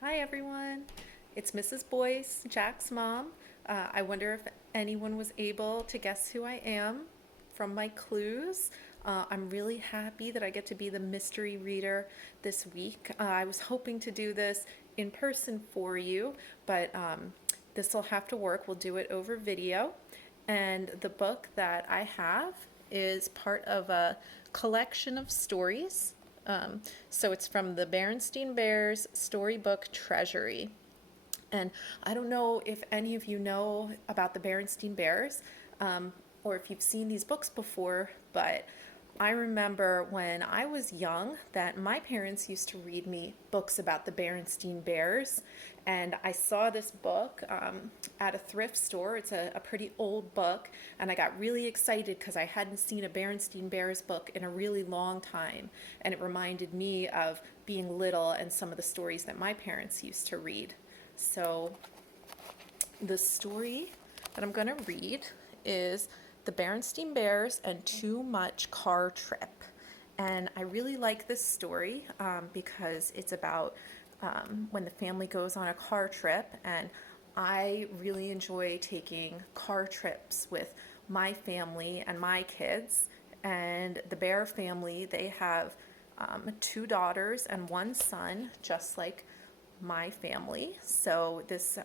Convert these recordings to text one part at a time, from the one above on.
Hi everyone, it's Mrs. Boyce, Jack's mom. I wonder if anyone was able to guess who I am from my clues. I'm really happy that I get to be the mystery reader this week. I was hoping to do this in person for you, but this will have to work. We'll do it over video. And the book that I have is part of a collection of stories. So it's from the Berenstain Bears Storybook Treasury. And I don't know if any of you know about the Berenstain Bears, or if you've seen these books before, but I remember when I was young that my parents used to read me books about the Berenstain Bears. And I saw this book at a thrift store. It's a pretty old book. And I got really excited because I hadn't seen a Berenstain Bears book in a really long time. And it reminded me of being little and some of the stories that my parents used to read. So the story that I'm going to read is The Berenstain Bears and Too Much Car Trip. And I really like this story because it's about when the family goes on a car trip. And I really enjoy taking car trips with my family and my kids. And the Bear family, they have two daughters and one son, just like my family. So this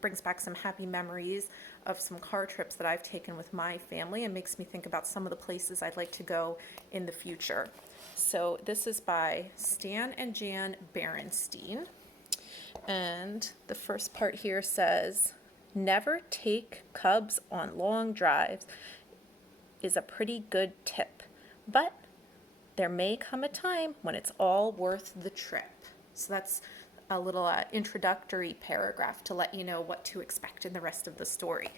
brings back some happy memories of some car trips that I've taken with my family and makes me think about some of the places I'd like to go in the future. So this is by Stan and Jan Berenstain. And the first part here says, never take cubs on long drives is a pretty good tip, but there may come a time when it's all worth the trip. So that's a little introductory paragraph to let you know what to expect in the rest of the story.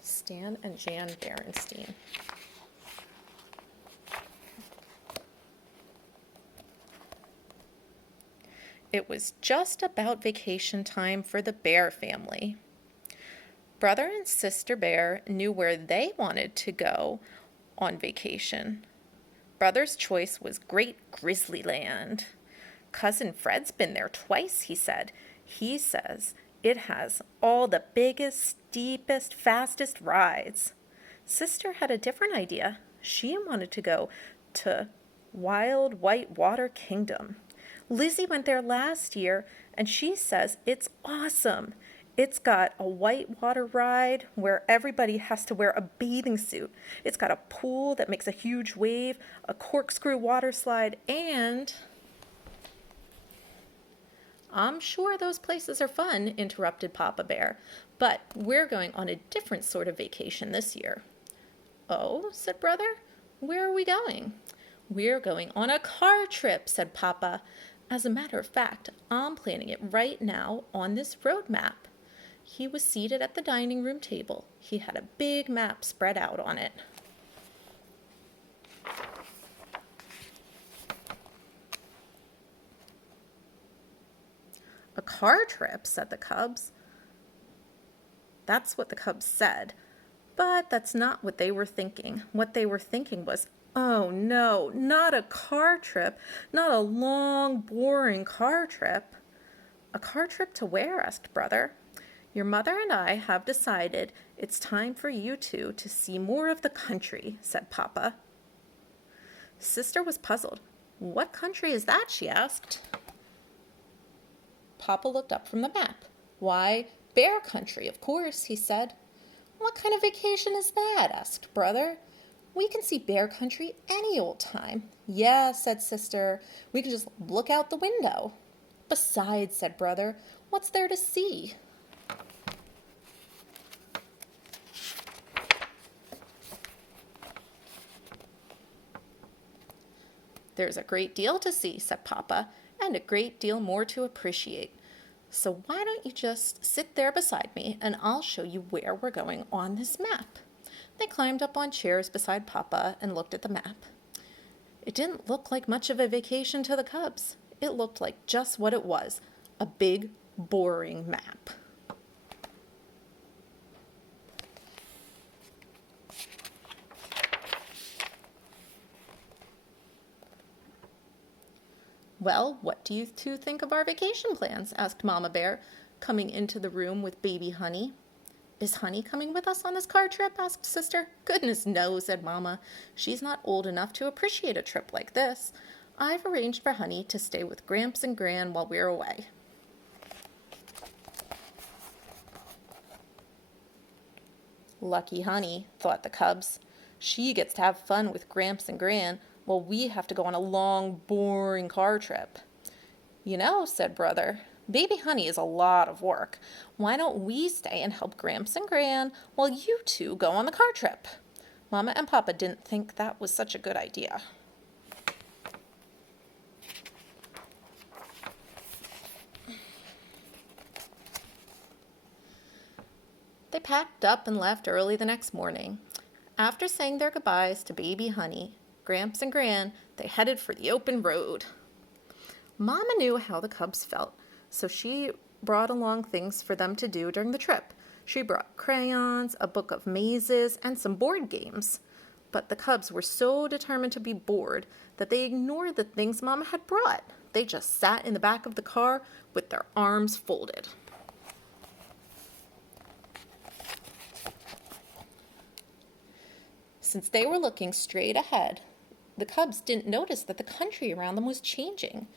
Stan and Jan Berenstain. It was just about vacation time for the Bear family. Brother and Sister Bear knew where they wanted to go on vacation. Brother's choice was Great Grizzly Land. Cousin Fred's been there twice, he said. He says it has all the biggest, steepest, fastest rides. Sister had a different idea. She wanted to go to Wild White Water Kingdom. Lizzie went there last year, and she says it's awesome. It's got a white water ride where everybody has to wear a bathing suit. It's got a pool that makes a huge wave, a corkscrew water slide, and I'm sure those places are fun, interrupted Papa Bear, but we're going on a different sort of vacation this year. Oh, said Brother, where are we going? We're going on a car trip, said Papa. As a matter of fact, I'm planning it right now on this road map. He was seated at the dining room table. He had a big map spread out on it. A car trip, said the cubs. That's what the cubs said. But that's not what they were thinking. What they were thinking was, oh no, not a car trip, not a long, boring car trip. A car trip to where? Asked Brother. Your mother and I have decided it's time for you two to see more of the country, said Papa. Sister was puzzled. What country is that? She asked. Papa looked up from the map. Why, Bear Country, of course, he said. What kind of vacation is that? Asked Brother. We can see Bear Country any old time. Yeah, said Sister. We can just look out the window. Besides, said Brother, what's there to see? There's a great deal to see, said Papa, and a great deal more to appreciate. So why don't you just sit there beside me, and I'll show you where we're going on this map. They climbed up on chairs beside Papa and looked at the map. It didn't look like much of a vacation to the cubs. It looked like just what it was, a big, boring map. Well, what do you two think of our vacation plans? Asked Mama Bear, coming into the room with baby Honey. Is Honey coming with us on this car trip? Asked Sister. Goodness no, said Mama. She's not old enough to appreciate a trip like this. I've arranged for Honey to stay with Gramps and Gran while we're away. Lucky Honey, thought the cubs. She gets to have fun with Gramps and Gran while we have to go on a long, boring car trip. You know, said Brother, baby Honey is a lot of work. Why don't we stay and help Gramps and Gran while you two go on the car trip? Mama and Papa didn't think that was such a good idea. They packed up and left early the next morning. After saying their goodbyes to baby Honey, Gramps and Gran, they headed for the open road. Mama knew how the cubs felt, so she brought along things for them to do during the trip. She brought crayons, a book of mazes, and some board games. But the cubs were so determined to be bored that they ignored the things Mama had brought. They just sat in the back of the car with their arms folded. Since they were looking straight ahead, the cubs didn't notice that the country around them was changing.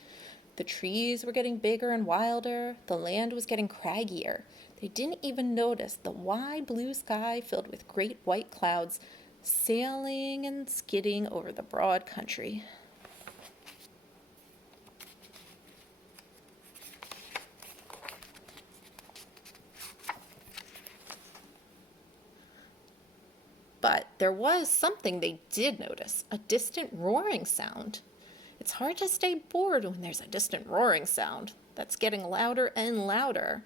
The trees were getting bigger and wilder. The land was getting craggier. They didn't even notice the wide blue sky filled with great white clouds sailing and skidding over the broad country. But there was something they did notice, a distant roaring sound. It's hard to stay bored when there's a distant roaring sound that's getting louder and louder.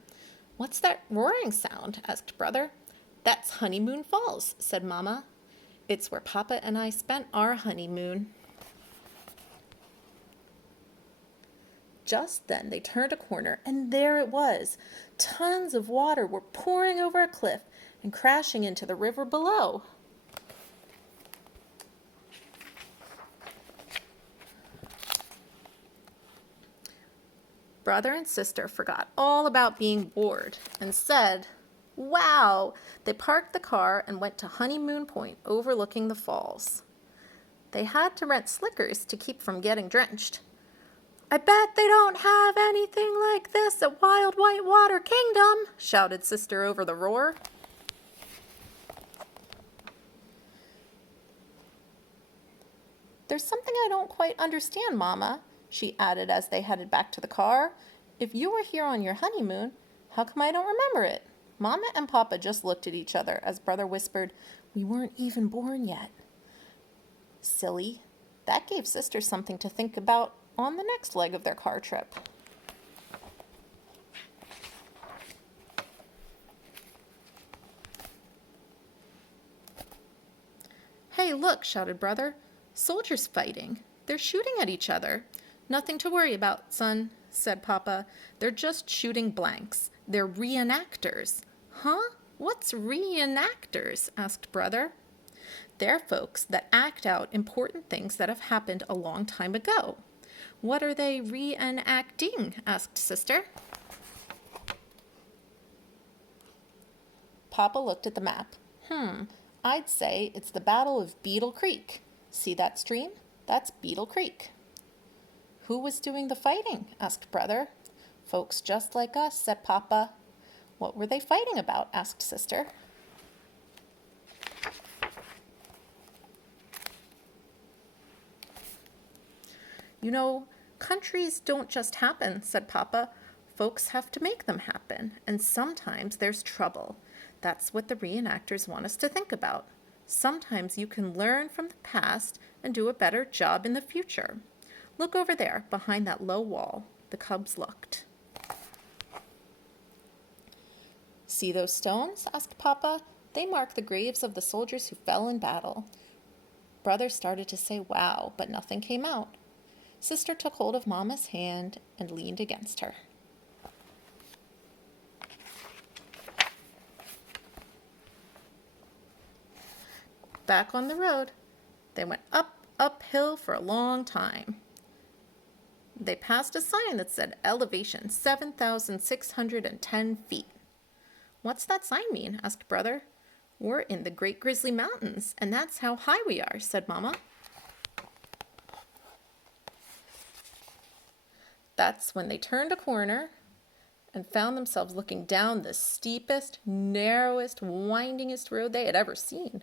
What's that roaring sound? Asked Brother. That's Honeymoon Falls, said Mama. It's where Papa and I spent our honeymoon. Just then they turned a corner, and there it was. Tons of water were pouring over a cliff and crashing into the river below. Brother and Sister forgot all about being bored and said, "Wow!" They parked the car and went to Honeymoon Point overlooking the falls. They had to rent slickers to keep from getting drenched. "I bet they don't have anything like this at Wild White Water Kingdom," shouted Sister over the roar. "There's something I don't quite understand, Mama," she added as they headed back to the car. "If you were here on your honeymoon, how come I don't remember it?" Mama and Papa just looked at each other as Brother whispered, "We weren't even born yet." Silly. That gave Sister something to think about on the next leg of their car trip. "Hey, look," shouted Brother. "Soldiers fighting. They're shooting at each other." "Nothing to worry about, son," said Papa. "They're just shooting blanks. They're reenactors." "Huh? What's reenactors?" asked Brother. "They're folks that act out important things that have happened a long time ago." "What are they reenacting?" asked Sister. Papa looked at the map. I'd say it's the Battle of Beetle Creek. See that stream? That's Beetle Creek." "Who was doing the fighting?" asked Brother. "Folks just like us," said Papa. "What were they fighting about?" asked Sister. "You know, countries don't just happen," said Papa. "Folks have to make them happen, and sometimes there's trouble. That's what the reenactors want us to think about. Sometimes you can learn from the past and do a better job in the future. Look over there, behind that low wall." The cubs looked. "See those stones?" asked Papa. "They mark the graves of the soldiers who fell in battle." Brother started to say wow, but nothing came out. Sister took hold of Mama's hand and leaned against her. Back on the road, they went uphill for a long time. They passed a sign that said elevation 7,610 feet. What's that sign mean? Asked Brother. We're in the Great Grizzly Mountains, and that's how high we are, said Mama. That's when they turned a corner and found themselves looking down the steepest, narrowest, windingest road they had ever seen.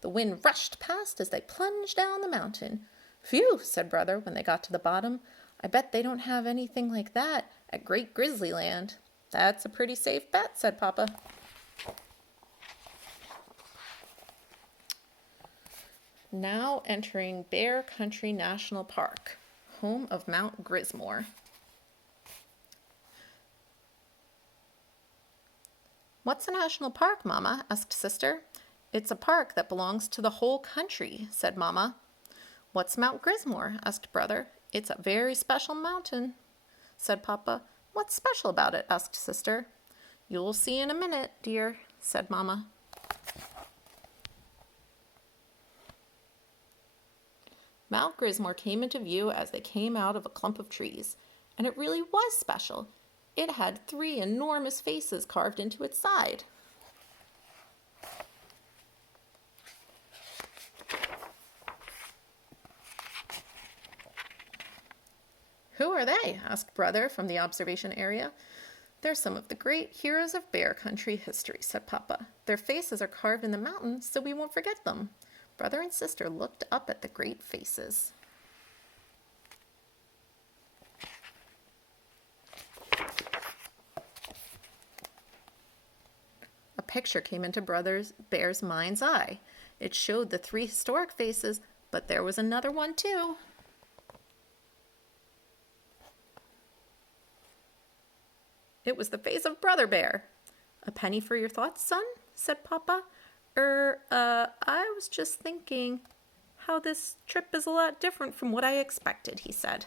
The wind rushed past as they plunged down the mountain. Phew, said Brother when they got to the bottom. I bet they don't have anything like that at Great Grizzly Land. That's a pretty safe bet, said Papa. Now entering Bear Country National Park, home of Mount Grismore. What's a national park, Mama? Asked Sister. It's a park that belongs to the whole country, said Mama. What's Mount Grismore? Asked Brother. It's a very special mountain, said Papa. What's special about it? Asked Sister. You'll see in a minute, dear, said Mama. Mount Grismore came into view as they came out of a clump of trees, and it really was special. It had 3 enormous faces carved into its side. Who are they? Asked Brother from the observation area. They're some of the great heroes of Bear Country history, said Papa. Their faces are carved in the mountains, so we won't forget them. Brother and Sister looked up at the great faces. A picture came into Bear's mind's eye. It showed the 3 historic faces, but there was another one too. It was the face of Brother Bear. A penny for your thoughts, son? Said Papa. I was just thinking how this trip is a lot different from what I expected, he said.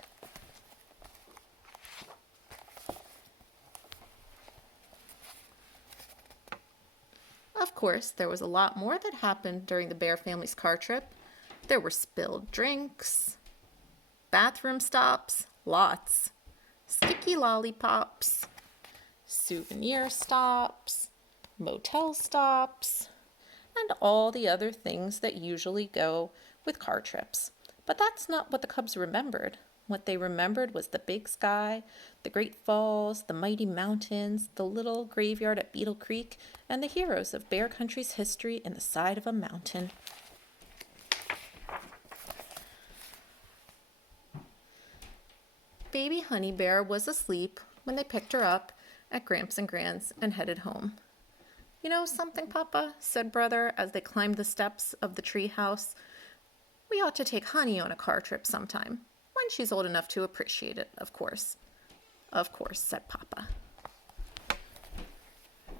Of course, there was a lot more that happened during the Bear family's car trip. There were spilled drinks, bathroom stops, lots, sticky lollipops, souvenir stops, motel stops, and all the other things that usually go with car trips. But that's not what the Cubs remembered. What they remembered was the big sky, the great falls, the mighty mountains, the little graveyard at Beetle Creek, and the heroes of Bear Country's history in the side of a mountain. Baby Honey Bear was asleep when they picked her up at Gramps and Gran's and headed home. You know something, Papa? Said Brother as they climbed the steps of the tree house. We ought to take Honey on a car trip sometime. When she's old enough to appreciate it, of course. Of course, said Papa.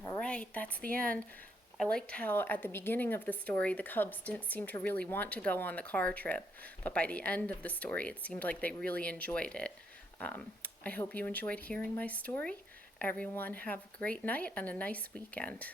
All right, that's the end. I liked how at the beginning of the story, the Cubs didn't seem to really want to go on the car trip, but by the end of the story, it seemed like they really enjoyed it. I hope you enjoyed hearing my story. Everyone have a great night and a nice weekend.